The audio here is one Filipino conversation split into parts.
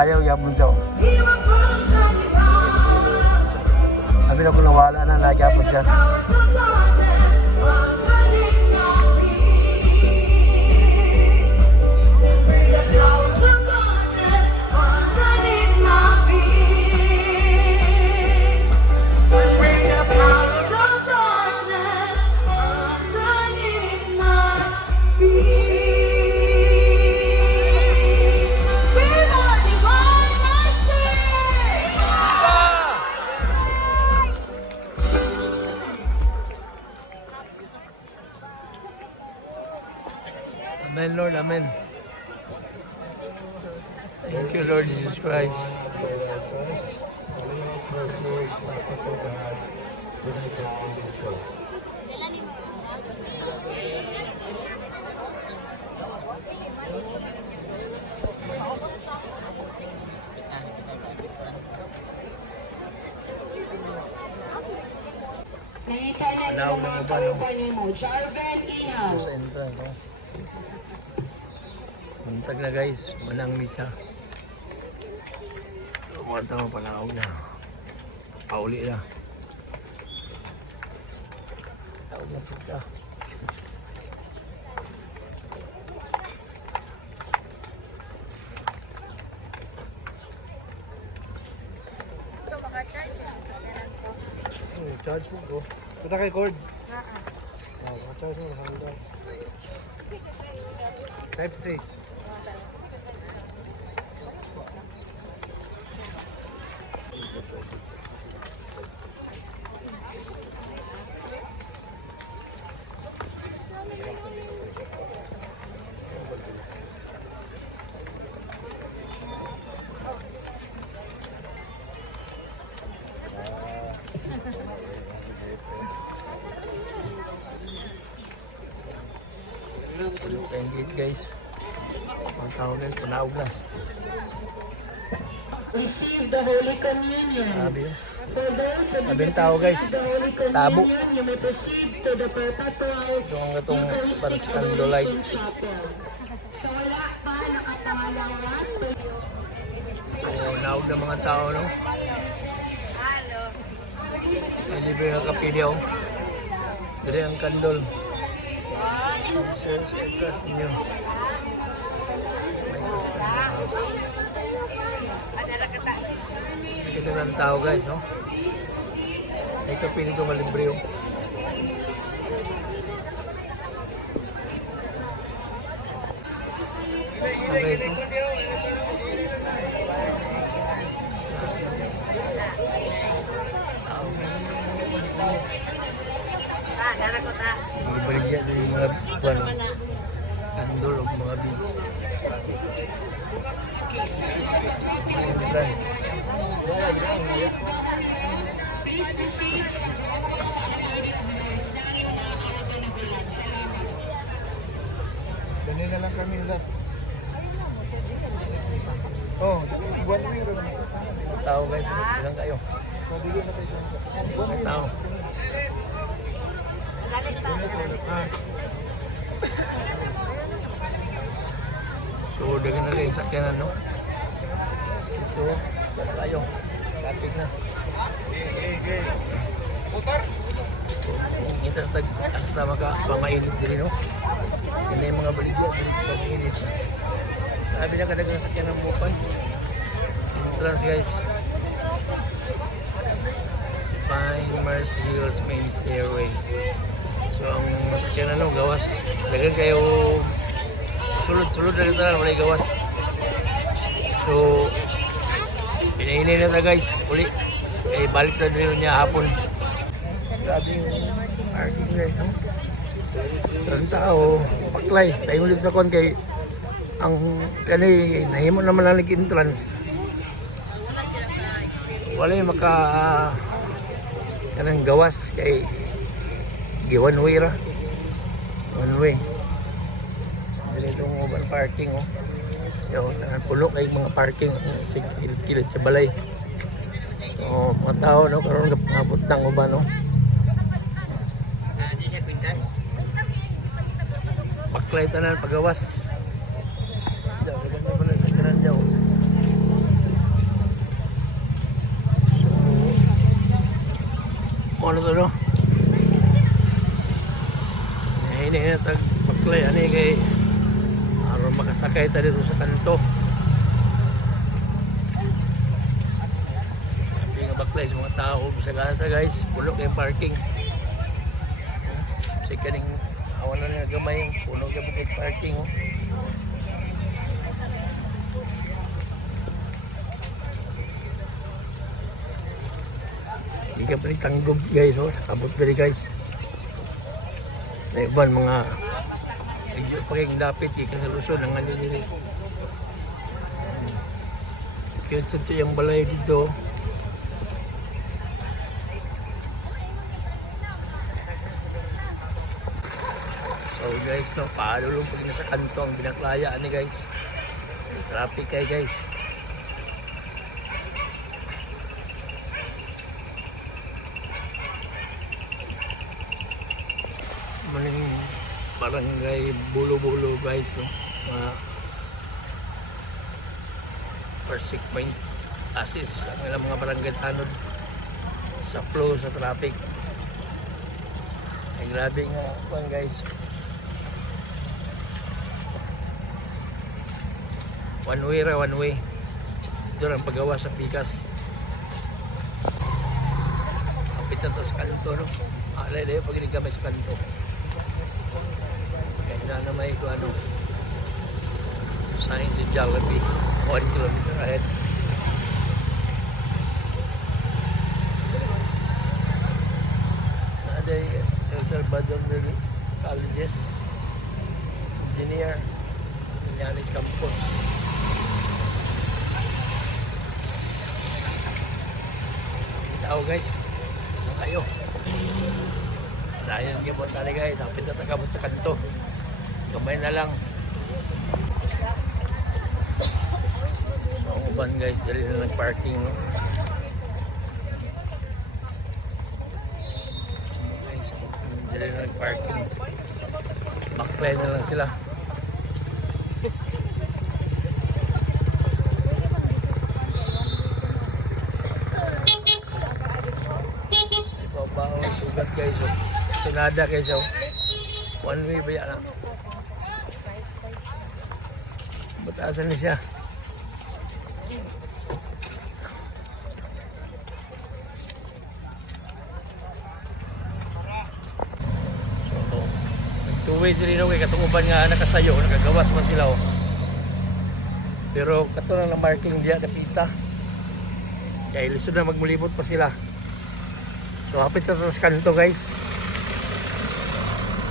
ayaw yapon siya. Sabi na kung nawala na, nagyapon siya. Amen, Lord. Amen. Thank you, Lord Jesus Christ. Alaw na mo ba, no? Sa entrance, oh. Muntag na guys, manang misa. Kumanta mo palaw na. Pauli na. Tawag na punta. So, maka-charge yun sa kanan ko. Charge mo ko. Punta kay cord. Charge mo na. Type C. Engage guys. Ang tao guys, panawag na. Receive the Holy Communion. Sabi yun. For those who Sabi ng tao guys, receive the Holy tabo. Communion, you may proceed to the perpetual Itong Eucharistic candlelight. Adoration Chapel. So wala pa nakapangalangan. Oh, nawag ng mga tao, no? Halo. Libre ng kapilyaw. Dire ang kandol. Sir, trust niyo. Ada kata. Kita ng tao guys, no? Ay kapili ito malibre yung. Okay, so. Ada kata. Ibaligyan din yung mga kandol o mga beach. Entrance. Kanina lang kami last. Oh, 1 week na naman. Tao guys, ilang kayo? May tao. Lalista. So, dagan na kayo sakyanan, no? Ito, wala kayo. Kapit na. Motor! Kita hasta maka-pamainit din, no? Yan na yung mga baligya, pag-init. Sabi na kadagang sakyan ng bupan. Entrance, guys. Pine Mercy Hills Main Stairway. So, ang masakyan na, no? Gawas. Dagan kayo sulod-sulod na ito na, wala gawas. So, pinahinay na guys, uli. Eh, balik na rin niya hapon. Grabe yung parking guys, no? Ang tao, paklay. Tayo ulit sa kon kay ang kani, nahimo naman lang entrance. Wala yung maka kanang gawas kay one way ra. One way. Itong open parking, oh. Yo, puno kay mga parking sig kilid sa balay. So, mga tao, no, karon kapabot ng uban, no. Paklay tanan pagawas. Daw, ganda pa na sa tanan daw. ano to no. Ini tag paklay ani kay aron makasakay ta dito sa kanto. Sabi nga baklay sa mga tao sa gasa guys, puno kay parking. Kasi kaning awan na nga gamay, puno kay bukid parking oh. Hindi ka pa rin tanggob guys oh, nakabot na rin guys. Na iban mga medyo paging-dapit ka sa Luzon ang ano nila. Kaya sa ito yung balay dito. So guys, no, paano lang pag nasa kanto ang binaklayaan ni guys. Traffic kay guys. Maning barangay Bulo-Bulo guys no? Mga first checkpoint assist ang ilang mga barangay tanod sa flow sa traffic ay grabe nga kung guys one way ito ang paggawa sa Pikas kapit na ito sa kanto no? Alay dahil pag inigamay sa kanto kaya na may ano sign to Jollibee 1 kilometer ahead. Ada El Salvador Colleges Engineer Yanis Campos. Tao guys, ano kayo? Dayan niyo po tali guys, hapit na tagabot sa kanto. Gamay na lang. So, ang uban guys, dali na nag-parking no? Guys, dali na nag-parking. Backline na lang sila. Ipabawa sugat guys oh. Tunada guys oh. One way ba yan? Batasan na siya. So, nag-two-way din kay katunguban nga nakasayo, nakagawas man sila oh. Pero kato lang ng marking diya napita. Kaya ilisod na magmulibot pa sila. So hapit na sa kanto guys.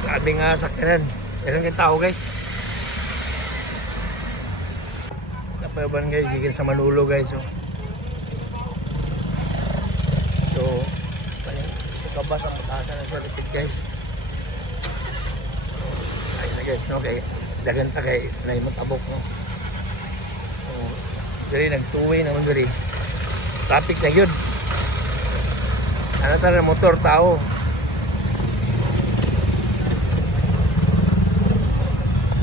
Grabe nga sakyanan. Meron kayong tao guys. Napayaban guys, gigan sa Manolo guys. Oh. So, sa kabas ang patasan na siya lipid guys. Ayun na guys, no? Kay daganta kay naimatabok no? So, dali nag-two-way naman dali. Traffic na yun. Ano tayo motor tao.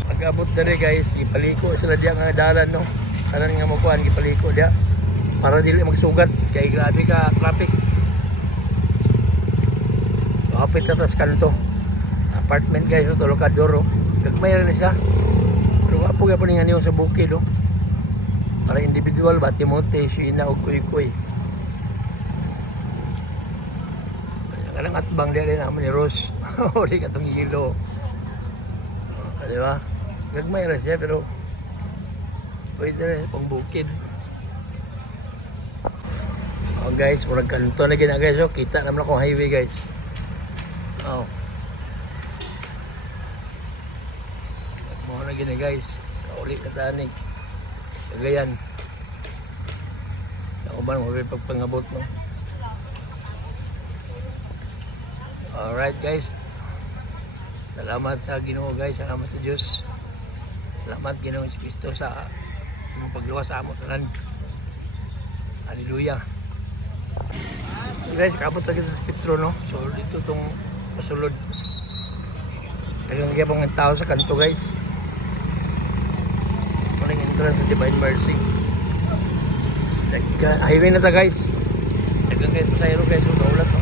Pag-abot na rin guys, ipaliko sila diya nga dalan no. Kanan nga makuhaan, ipaliko diya. Para dili magsugat. Kaya grabe ka traffic. Kapit na tas kanto. Apartment guys, ito Locador. Gagmay rin na siya. Pero wapo ka pa niya sa bukid. Oh. Para individual ba, Timote, Sheena, o Kuy-Kuy. Kanang atbang dia din naman ni Rose. O di ka itong hilo. Di ba? Gagmay rin siya pero pwede rin sa pangbukid. Oh guys, murag kanto na gina guys. Oh, kita naman akong highway guys. Oh. Mura na gina guys. Kauli katanig. Kagayan. Nauban mo rin pagpangabot mo. Alright guys. Salamat sa Ginoo guys. Salamat sa Diyos. Salamat Ginoo si Kristo sa pagluwa sa amo tanan. Hallelujah. Guys, kaabot lagi sa Petro no. So dito tong masulod. Dagang gyapon ng tao sa kanto guys. Maling entrance sa Divine Mercy. Highway na ta guys. Dagang kayo sa Iro guys. Naulat no.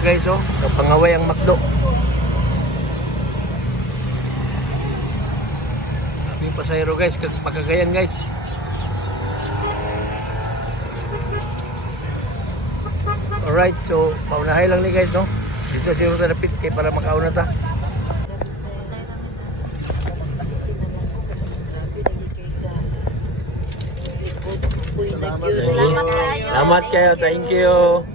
guys, oh. Pangaway ang McDo. Aming pasahero guys, pagkagayan guys. Alright, so paunahay lang ni guys, no? Dito si Ruta Dapit kay para makauna ta. Salamat kayo, thank you.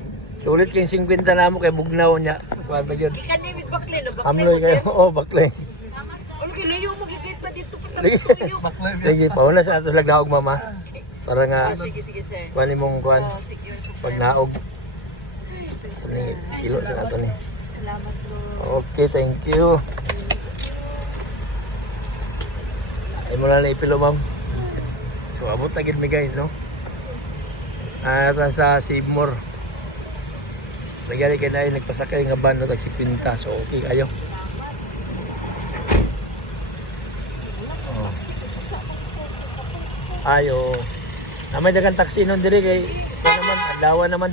Sulit kayong 50 na mo kay Bugnaw niya. Kuwan ba yun? Ikan ni bakle no Hamloy kayo. Oo, baklay. Ano kilayo mo gikit pa dito Lagi. Sige, pauna sa atos lagdaog mama. Para nga, Sige sir. kuwan mong kuwan. Sige. Pag naog. So, ni kilo sa ato ni. Salamat Lord. Okay, thank you. Ay mo na ipilo, ma'am. So, abot na gid mi guys, no? At sa Seymour. Nagyari kayo na yung nagpasakay nga van na tagsipinta. So, okay kayo. Oh. Ayo. Namay dagang taxi nun diri kay naman, adawa naman.